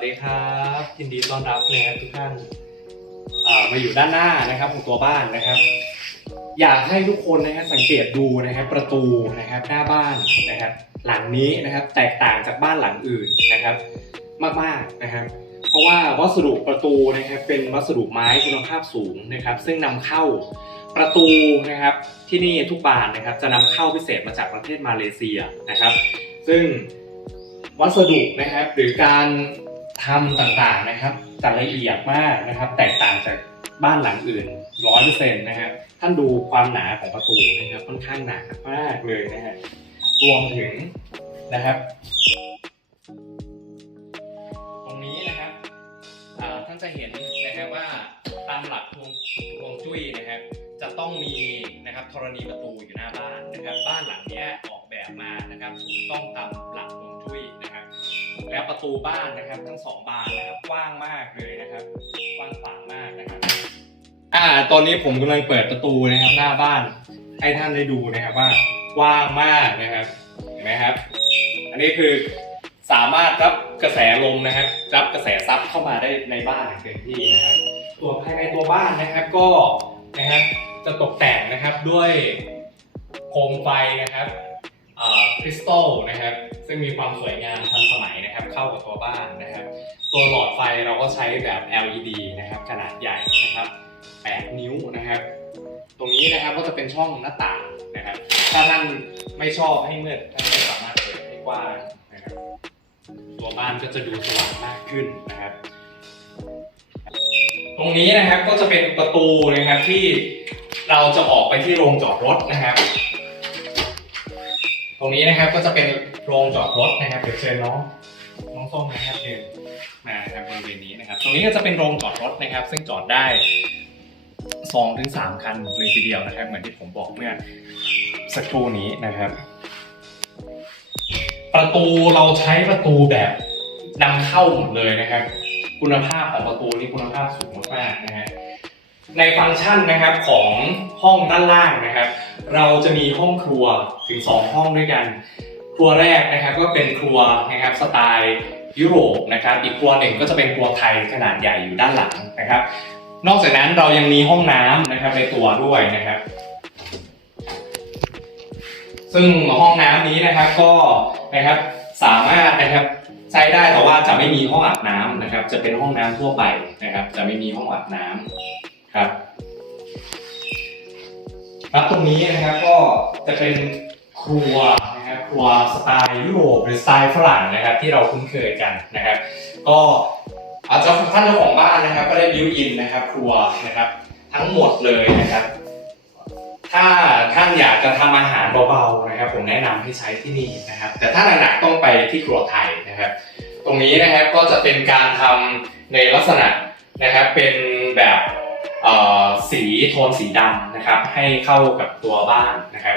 วัสดีครับยินดีต้อนรับนะครับทุกท่านมาอยู่ด้านหน้านะครับของตัวบ้านนะครับ อยากให้ทุกคนนะครับสังเกตดูนะครับประตูนะครับหน้าบ้านนะครับ หลังนี้นะครับแตกต่างจากบ้านหลังอื่นนะครับ มากๆนะครับ เพราะว่าวัสดุประตูนะครับเป็นวัสดุไม้คุณภาพสูงนะครับ ซึ่งนำเข้าประตูนะครับที่นี่ทุกบานนะครับ จะนำเข้าพิเศษมาจากประเทศมาเลเซียนะครับ ซึ่งวัสดุนะครับหรือการ ทำต่างๆนะครับจะละเอียดมากนะครับ แตกต่างจากบ้านหลังอื่นร้อยเปอร์เซ็นต์นะครับท่านดูความหนาของประตูนะครับค่อนข้างหนามากเลยนะฮะรวมถึงนะครับ ตรงนี้นะครับท่านจะเห็นนะครับว่าตามหลักฮวงฮวงจุ้ยนะครับ จะต้องมีนะครับธรณีประตูอยู่หน้าบ้านนะครับ บ้านหลังนี้ออกแบบมานะครับถูกต้องตามหลักฮวง แล้วประตูบ้านนะครับ ทั้งสองบานนะครับกว้างมากเลยนะครับกว้างขวางมากนะครับ อ่า ตอนนี้ผมกำลังเปิดประตูนะครับ หน้าบ้านให้ท่านได้ดูนะครับว่ากว้างมากนะครับเห็นไหมครับ อันนี้คือสามารถรับกระแสลมนะครับ รับกระแสซับเข้ามาได้ในบ้านเต็มที่นะครับ ตัวภายในตัวบ้านนะครับก็นะครับจะตกแต่งนะครับด้วยโคมไฟนะครับคริสตัลนะครับ ซึ่งมีความสวยงามทันสมัยนะครับ เข้ากับตัวบ้านนะครับ ตัวหลอดไฟเราก็ใช้แบบ LED นะครับขนาดใหญ่นะครับ 8 นิ้วนะครับ ตรงนี้นะครับก็จะเป็นช่องหน้าต่างนะครับ ถ้าท่านไม่ชอบให้มืดท่านก็สามารถเปิดให้กว้างนะครับ ตัวบ้านก็จะดูสว่างมากขึ้นนะครับตรงนี้นะครับก็จะเป็นประตูนะครับที่เราจะออกไปที่โรงจอดรถนะครับ ตรงนี้นะครับก็จะเป็น โรงจอดรถนะครับเดี๋ยวเชิญน้องน้องส้มนะครับเดินมานะครับบริเวณนี้นะครับ ตรงนี้ก็จะเป็นโรงจอดรถนะครับ ซึ่งจอดได้สองถึงสามคันเลยทีเดียวนะครับ เหมือนที่ผมบอกเมื่อสักครู่นี้นะครับ ประตูเราใช้ประตูแบบนำเข้าหมดเลยนะครับ คุณภาพของประตูนี่คุณภาพสูงมากๆนะฮะในฟังก์ชันนะครับของห้องด้านล่างนะครับ เราจะมีห้องครัวถึง 2 ห้องด้วยกัน ครัวแรกนะครับก็เป็นครัวนะครับสไตล์ยุโรปนะครับ อีกครัวหนึ่งก็จะเป็นครัวไทยขนาดใหญ่อยู่ด้านหลังนะครับ นอกจากนั้นเรายังมีห้องน้ำนะครับในตัวด้วยนะครับ ซึ่งห้องน้ำนี้นะครับก็นะครับสามารถนะครับใช้ได้แต่ว่าจะไม่มีห้องอาบน้ำนะครับ จะเป็นห้องน้ำทั่วไปนะครับ จะไม่มีห้องอาบน้ำครับครับตรงนี้นะครับก็จะเป็น ครัวนะครับครัวสไตล์ยุโรปหรือสไตล์ฝรั่งนะครับ ที่เราคุ้นเคยกันนะครับ ก็อาจจะท่านเจ้าของบ้านนะครับ ก็ได้บิวอินนะครับ ครัวนะครับ ทั้งหมดเลยนะครับ ถ้าท่านอยากจะทำอาหารเบาๆนะครับ ผมแนะนำให้ใช้ที่นี่นะครับ แต่ถ้าหนักๆต้องไปที่ครัวไทยนะครับ ตรงนี้นะครับก็จะเป็นการทำในลักษณะนะครับเป็นแบบสีโทนสีดำนะครับ ให้เข้ากับตัวบ้านนะครับ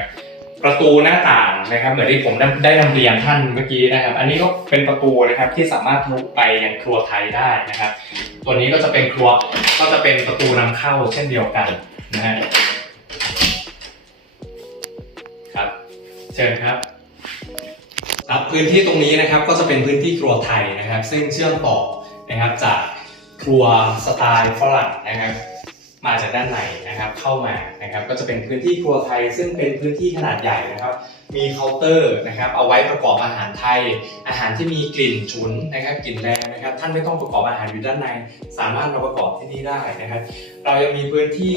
ประตูหน้าต่างนะครับ เหมือนที่ผมได้นำเรียนท่านเมื่อกี้นะครับ อันนี้ก็เป็นประตูนะครับที่สามารถทะลุไปยังครัวไทยได้นะครับ ตัวนี้ก็จะเป็นครัวก็จะเป็นประตูนำเข้าเช่นเดียวกันนะฮะครับ เชิญครับครับพื้นที่ตรงนี้นะครับก็จะเป็นพื้นที่ครัวไทยนะครับ ซึ่งเชื่อมต่อนะครับจากครัวสไตล์ฝรั่งนะครับ มาจากด้านในนะครับเข้ามานะครับก็จะเป็นพื้นที่ครัวไทย ซึ่งเป็นพื้นที่ขนาดใหญ่นะครับ มีเคาน์เตอร์นะครับเอาไว้ประกอบอาหารไทย อาหารที่มีกลิ่นฉุนนะครับกลิ่นแรงนะครับ ท่านไม่ต้องประกอบอาหารอยู่ด้านใน สามารถมาประกอบที่นี่ได้นะครับ เรายังมีพื้นที่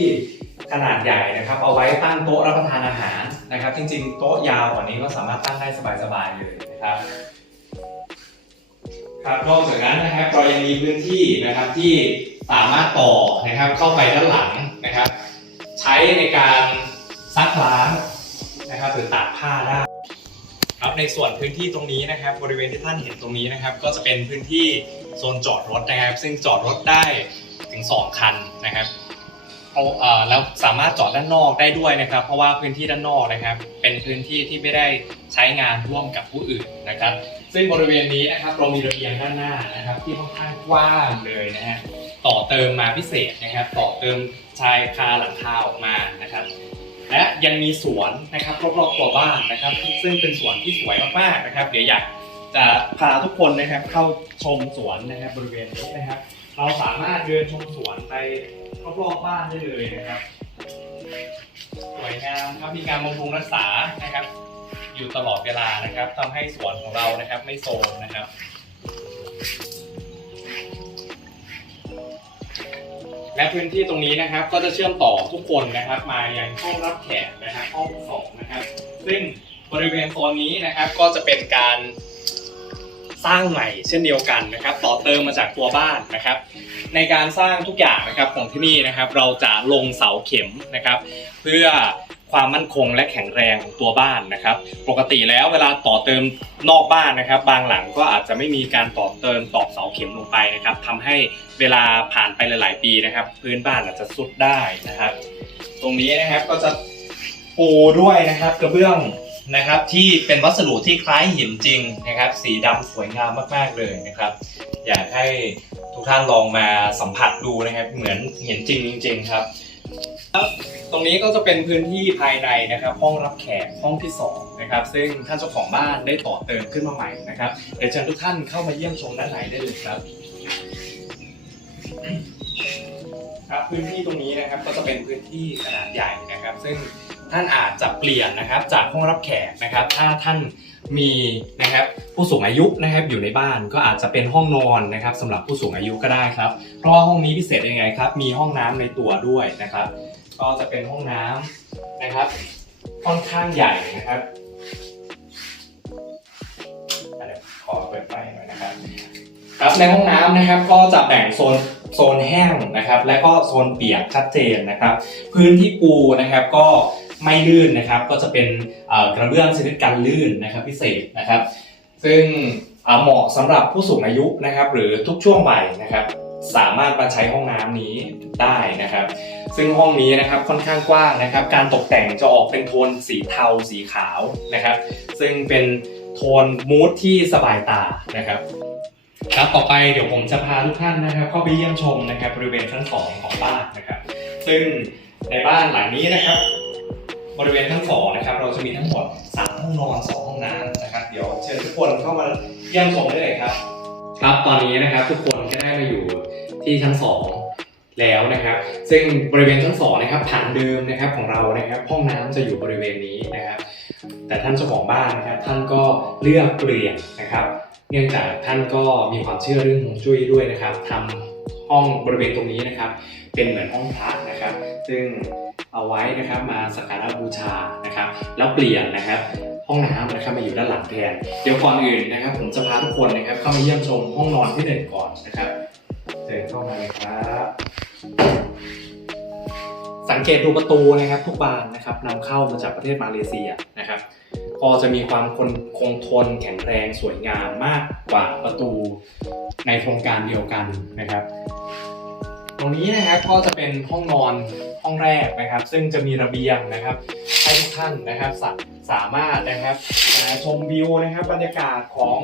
ขนาดใหญ่นะครับ เอาไว้ตั้งโต๊ะรับประทานอาหารนะครับ จริงๆ โต๊ะยาวกว่านี้ก็สามารถตั้งได้สบายๆเลยนะครับครับนอกจากนั้นนะครับเรายังมีพื้นที่นะครับที่ สามารถต่อนะครับเข้าไปด้านหลังนะครับ ใช้ในการซักล้างนะครับหรือตากผ้าได้ครับในส่วนพื้นที่ตรงนี้นะครับ บริเวณที่ท่านเห็นตรงนี้นะครับ ก็จะเป็นพื้นที่โซนจอดรถนะครับ ซึ่งจอดรถได้ถึง 2 คันนะครับแล้วสามารถจอดด้านนอกได้ด้วยนะครับ เพราะว่าพื้นที่ด้านนอกนะครับ เป็นพื้นที่ที่ไม่ได้ใช้งานร่วมกับผู้อื่นนะครับ ซึ่งบริเวณนี้นะครับเรามีระเบียงด้านหน้านะครับ ที่ค่อนข้างกว้างเลยนะฮะ ต่อเติมมาพิเศษนะครับ ต่อเติมชายคาหลังคาออกมานะครับ และยังมีสวนนะครับรอบๆตัวบ้านนะครับ ซึ่งเป็นสวนที่สวยมากๆนะครับ เดี๋ยวอยากจะพาทุกคนนะครับเข้าชมสวนนะครับบริเวณนี้นะครับ เราสามารถเดินชมสวนไปรอบๆบ้านได้เลยนะครับสวยงามครับมีการบำรุงรักษานะครับ อยู่ตลอดเวลานะครับทำให้สวนของเรานะครับไม่โทรมนะครับ และพื้นที่ตรงนี้นะครับก็จะเชื่อมต่อทุกคนนะครับ มายังห้องรับแขกนะครับห้องสองนะครับ ซึ่งบริเวณโซนนี้นะครับก็จะเป็นการสร้างใหม่เช่นเดียวกันนะครับ ต่อเติมมาจากตัวบ้านนะครับ ในการสร้างทุกอย่างนะครับของที่นี่นะครับ เราจะลงเสาเข็มนะครับ เพื่อ ความมั่นคงและแข็งแรงของตัวบ้านนะครับ ปกติแล้วเวลาต่อเติมนอกบ้านนะครับ บางหลังก็อาจจะไม่มีการต่อเติมตอกเสาเข็มลงไปนะครับทำให้เวลาผ่านไปหลาย ๆ ปีนะครับ พื้นบ้านอาจจะสุดได้นะครับ ตรงนี้นะครับก็จะปูด้วยนะครับกระเบื้องนะครับที่เป็นวัสดุที่คล้ายหินจริงนะครับ สีดำสวยงามมากๆเลยนะครับ อยากให้ทุกท่านลองมาสัมผัสดูนะครับ เหมือนเห็นจริงจริง ๆ ครับ ตรงนี้ก็จะเป็นพื้นที่ภายในนะครับ ห้องรับแขกห้องที่สองนะครับซึ่งท่านเจ้าของบ้านได้ต่อเติมขึ้นมาใหม่นะครับเดี๋ยวเชิญทุกท่านเข้ามาเยี่ยมชมด้านในได้เลยครับครับพื้นที่ตรงนี้นะครับก็จะเป็นพื้นที่ขนาดใหญ่นะครับ ซึ่งท่านอาจจะเปลี่ยนนะครับจากห้องรับแขกนะครับ ถ้าท่านมีนะครับผู้สูงอายุนะครับอยู่ในบ้านก็อาจจะเป็นห้องนอนนะครับสำหรับผู้สูงอายุก็ได้ครับ เพราะว่าห้องนี้พิเศษยังไงครับ มีห้องน้ำในตัวด้วยนะครับ ก็จะเป็นห้องน้ำนะครับค่อนข้างใหญ่นะครับขอเปิดไฟหน่อยนะครับ ครับในห้องน้ำนะครับก็จะแบ่งโซนโซนแห้งนะครับ และก็โซนเปียกชัดเจนนะครับ พื้นที่ปูนะครับก็ไม่ลื่นนะครับ ก็จะเป็นกระเบื้องชนิดกันลื่นนะครับพิเศษนะครับ ซึ่งเอ่อเหมาะสำหรับผู้สูงอายุนะครับ หรือทุกช่วงวัยนะครับ สามารถมาใช้ห้องน้ำนี้ได้นะครับ ซึ่งห้องนี้นะครับค่อนข้างกว้างนะครับ การตกแต่งจะออกเป็นโทนสีเทาสีขาวนะครับ ซึ่งเป็นโทนมูดที่สบายตานะครับครับต่อไปเดี๋ยวผมจะพาทุกท่านนะครับเข้าไปเยี่ยมชมนะครับบริเวณชั้นสองของบ้านนะครับ ซึ่งในบ้านหลังนี้นะครับ บริเวณชั้นสองนะครับ เราจะมีทั้งหมดสามห้องนอนสองห้องน้ำนะครับ เดี๋ยวเชิญทุกคนเข้ามาเยี่ยมชมได้เลยครับ ครับตอนนี้นะครับทุกคนก็ได้มาอยู่ที่ชั้นสองแล้วนะครับ ซึ่งบริเวณชั้นสองนะครับผังเดิมนะครับของเรานะครับ ห้องน้ำจะอยู่บริเวณนี้นะครับ แต่ท่านเจ้าของบ้านนะครับท่านก็เลือกเปลี่ยนนะครับ เนื่องจากท่านก็มีความเชื่อเรื่องฮวงจุ้ยด้วยนะครับทำห้องบริเวณตรงนี้นะครับ เป็นเหมือนห้องพระนะครับ ซึ่งเอาไว้นะครับมาสักการะบูชานะครับ แล้วเปลี่ยนนะครับ ห้องน้ำนะครับมาอยู่ด้านหลังแทน เดี๋ยวก่อนอื่นนะครับ ผมจะพาทุกคนนะครับเข้ามาเยี่ยมชมห้องนอนที่หนึ่งก่อนนะครับเชิญเข้ามาเลยครับสังเกตดูประตูนะครับทุกบานนะครับนำเข้ามาจากประเทศมาเลเซียนะครับก็จะมีความคงคงทนแข็งแรงสวยงามมากกว่าประตูในโครงการเดียวกันนะครับ ตรงนี้นะครับก็จะเป็นห้องนอน ห้องแรกนะครับ ซึ่งจะมีระเบียงนะครับให้ทุกท่านนะครับสาสามารถนะครับชมวิวนะครับบรรยากาศของ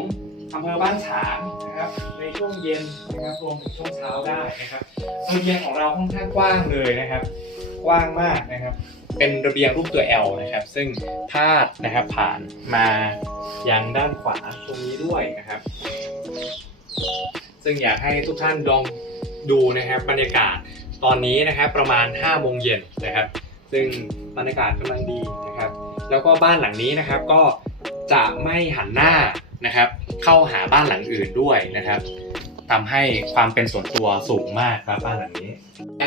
อำเภอบ้านฉางนะครับในช่วงเย็นนะครับรวมถึงช่วงเช้าได้นะครับระเบียงของเราค่อนข้างกว้างเลยนะครับ กว้างมากนะครับ เป็นระเบียงรูปตัว L นะครับ ซึ่งพาดนะครับผ่านมายังด้านขวาตรงนี้ด้วยนะครับ ซึ่งอยากให้ทุกท่านลองดูนะครับบรรยากาศ ตอนนี้นะครับประมาณ5โมงเย็นนะครับ ซึ่งบรรยากาศกำลังดีนะครับ แล้วก็บ้านหลังนี้นะครับก็จะไม่หันหน้านะครับ เข้าหาบ้านหลังอื่นด้วยนะครับทำให้ความเป็นส่วนตัวสูงมากครับบ้านหลังนี้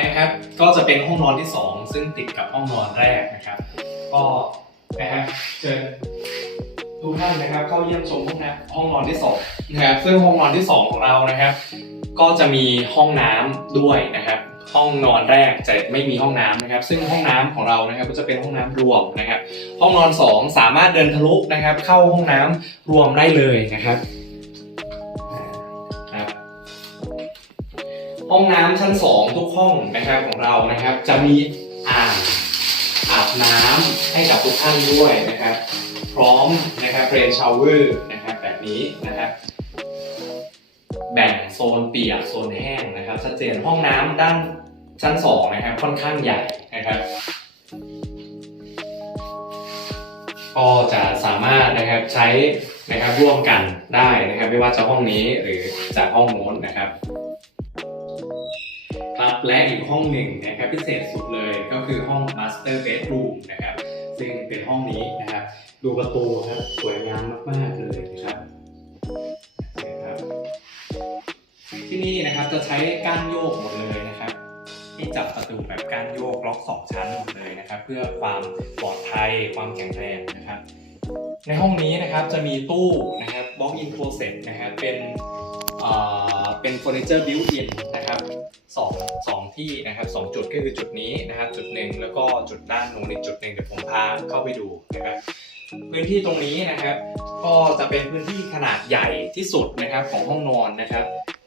นะครับก็จะเป็นห้องนอนที่ 2 ซึ่งติดกับห้องนอนแรกนะครับ ก็นะครับเชิญทุกท่านนะครับเข้าเยี่ยมชมห้องน้ห้องนอนที่2นะครับซึ่งห้องนอนที่ 2 ของเรานะครับ ก็จะมีห้องน้ำด้วยนะครับ ห้องนอนแรกจะไม่มีห้องน้ำนะครับ ซึ่งห้องน้ำของเรานะครับก็จะเป็นห้องน้ำรวมนะครับ ห้องนอน 2 สามารถเดินทะลุนะครับ เข้าห้องน้ำรวมได้เลยนะครับห้องน้ำชั้น 2 ทุกห้องนะครับของเรานะครับ จะมีอ่างอาบน้ำให้กับทุกท่านด้วยนะครับ พร้อมนะครับเรนชาวเวอร์นะครับแบบนี้นะครับ แบ่งโซนเปียกโซนแห้งนะครับชัดเจนห้องน้ำด้านชั้น2นะครับค่อนข้างใหญ่นะครับก็จะสามารถนะครับใช้นะครับร่วมกันได้นะครับ ไม่ว่าจะห้องนี้หรือจากห้องโน้นนะครับครับและอีกห้องหนึ่งนะครับพิเศษสุดเลยก็คือห้อง Master Bedroom นะครับ ซึ่งเป็นห้องนี้นะครับ ดูประตูครับสวยงามมาก ๆ เลยนะครับ ที่นี่นะครับจะใช้ก้านโยกหมดเลยนะครับที่จับประตูแบบก้านโยกล็อกสองชั้นหมดเลยนะครับ เพื่อความปลอดภัยความแข็งแรงนะครับ ในห้องนี้นะครับจะมีตู้นะครับ walk in closet นะครับเป็นเอ่อเป็นเฟอร์นิเจอร์บิวอินนะครับสองสองที่นะครับสองจุดก็คือจุดนี้นะครับ จุดหนึ่งแล้วก็จุดด้านนู้นอีกจุดหนึ่งเดี๋ยวผมพาเข้าไปดูนะครับพื้นที่ตรงนี้นะครับ ก็จะเป็นพื้นที่ขนาดใหญ่ที่สุดนะครับของห้องนอนนะครับ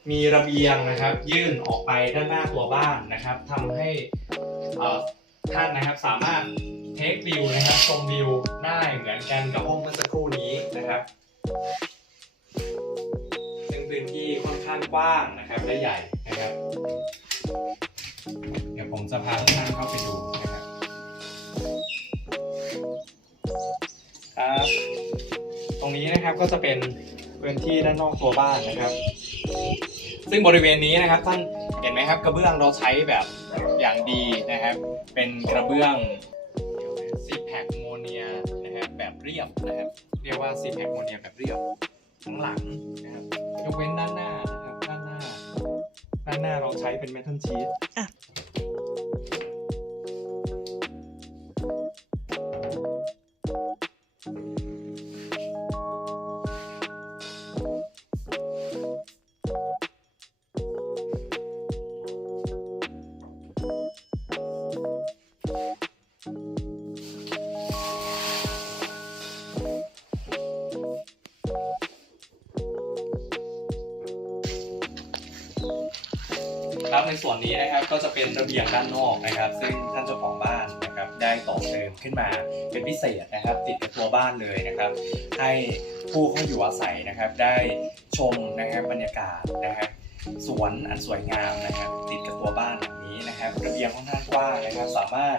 มีระเบียงนะครับ ยื่นออกไปด้านหน้าตัวบ้านนะครับทำให้ท่านนะครับสามารถเทควิวนะครับชมวิวได้เหมือนกันกับห้องเมื่อสักครู่นี้นะครับซึ่งพื้นที่ค่อนข้างกว้างนะครับและใหญ่นะครับ เดี๋ยวผมจะพาท่านเข้าไปดูนะครับครับตรงนี้นะครับก็จะเป็นพื้นที่ด้านนอกตัวบ้านนะครับ ซึ่งบริเวณนี้นะครับท่านเห็นไหมครับกระเบื้องเราใช้แบบอย่างดีนะครับ เป็นกระเบื้องซีแพคโมเนียนะครับแบบเรียบนะครับเรียกว่าซีแพคโมเนียแบบเรียบทั้งหลังนะครับยกเว้นด้านหน้านะครับด้านหน้า ด้านหน้าเราใช้เป็นเมทัลชีท ครับในส่วนนี้นะครับก็จะเป็นระเบียงด้านนอกนะครับ ซึ่งท่านเจ้าของบ้านนะครับได้ต่อเติมขึ้นมาเป็นพิเศษนะครับ ติดกับตัวบ้านเลยนะครับ ให้ผู้เข้าอยู่อาศัยนะครับ ได้ชมนะครับบรรยากาศนะครับสวนอันสวยงามนะครับ ติดกับตัวบ้านหลังนี้นะครับ ระเบียงค่อนข้างกว้างนะครับ สามารถ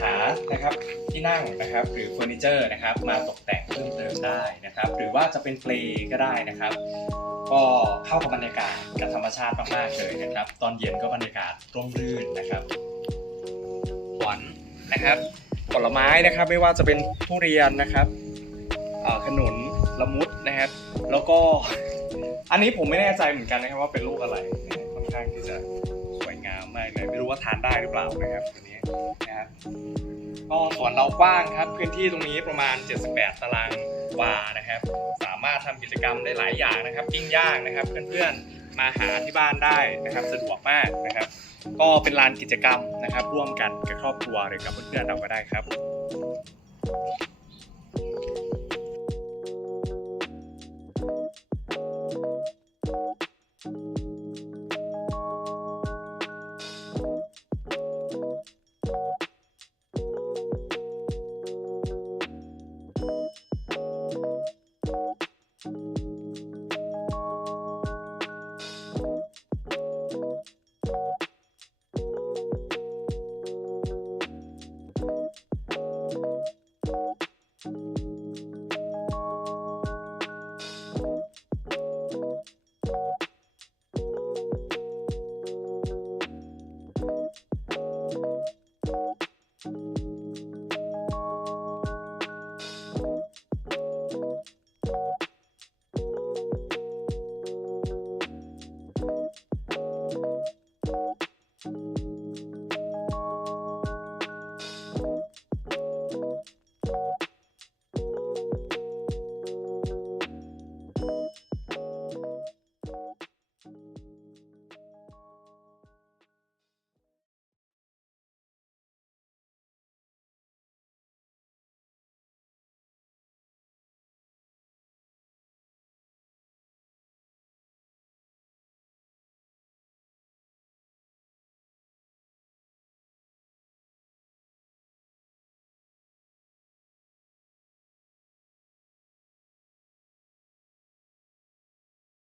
หานะครับที่นั่งนะครับหรือเฟอร์นิเจอร์นะครับมาตกแต่งเพิ่มเติมได้นะครับ หรือว่าจะเป็นเปลก็ได้นะครับ ก็เข้ากับบรรยากาศกับธรรมชาติมากๆเลยนะครับ ตอนเย็นก็บรรยากาศร่มรื่นนะครับหวานนะครับผลไม้นะครับไม่ว่าจะเป็นทุเรียนนะครับขนุนละมุดนะครับ แล้วก็อันนี้ผมไม่แน่ใจเหมือนกันนะครับว่าเป็นลูกอะไรค่อนข้างที่จะ เลยไม่รู้ว่าทานได้หรือเปล่านะครับตัวนี้นะครับก็สวนเรากว้างครับพื้นที่ตรงนี้ประมาณ 78 ตารางวานะครับ สามารถทำกิจกรรมได้หลายอย่างนะครับปิ้งย่างนะครับ เพื่อนๆมาหาที่บ้านได้นะครับ สะดวกมากนะครับ ก็เป็นลานกิจกรรมนะครับ ร่วมกันกับครอบครัวหรือกับเพื่อนๆเราก็ได้ครับ